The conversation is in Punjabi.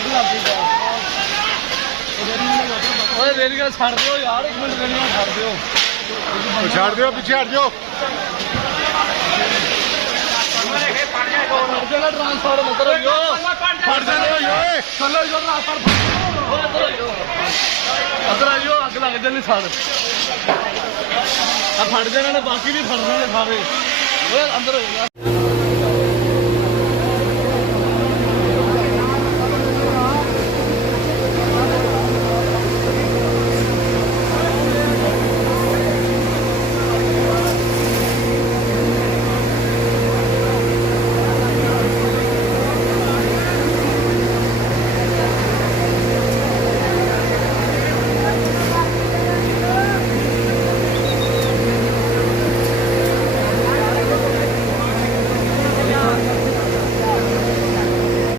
ਅੱਗ ਲੱਗ ਗਈ ਓਏ ਰੇਲੀਆਂ ਛੱਡ ਦਿਓ ਯਾਰ, ਇੱਕ ਮਿੰਟ ਰੇਲੀਆਂ ਛੱਡ ਦਿਓ। ਛੱਡ ਦਿਓ, ਪਿੱਛੇ ਹਟ ਜਾਓ। ਟ੍ਰਾਂਸਫਾਰਮ ਉੱਤਰ ਹੋਇਓ, ਫੜ ਜਾਂਦੇ ਓਏ। ਥੱਲੇ ਜੋ ਟ੍ਰਾਂਸਫਾਰਮ ਉੱਤਰ ਹੋਇਓ, ਉੱਧਰ ਆਇਓ, ਅੱਗ ਲੱਗ ਜਾਣੀ ਸਾਰੇ। ਆ ਫੜ ਜਾਣਾ ਨੇ, ਬਾਕੀ ਵੀ ਫੜਨੇ ਨੇ ਸਾਰੇ। ਓਏ ਅੰਦਰ ਹੋਇਓ।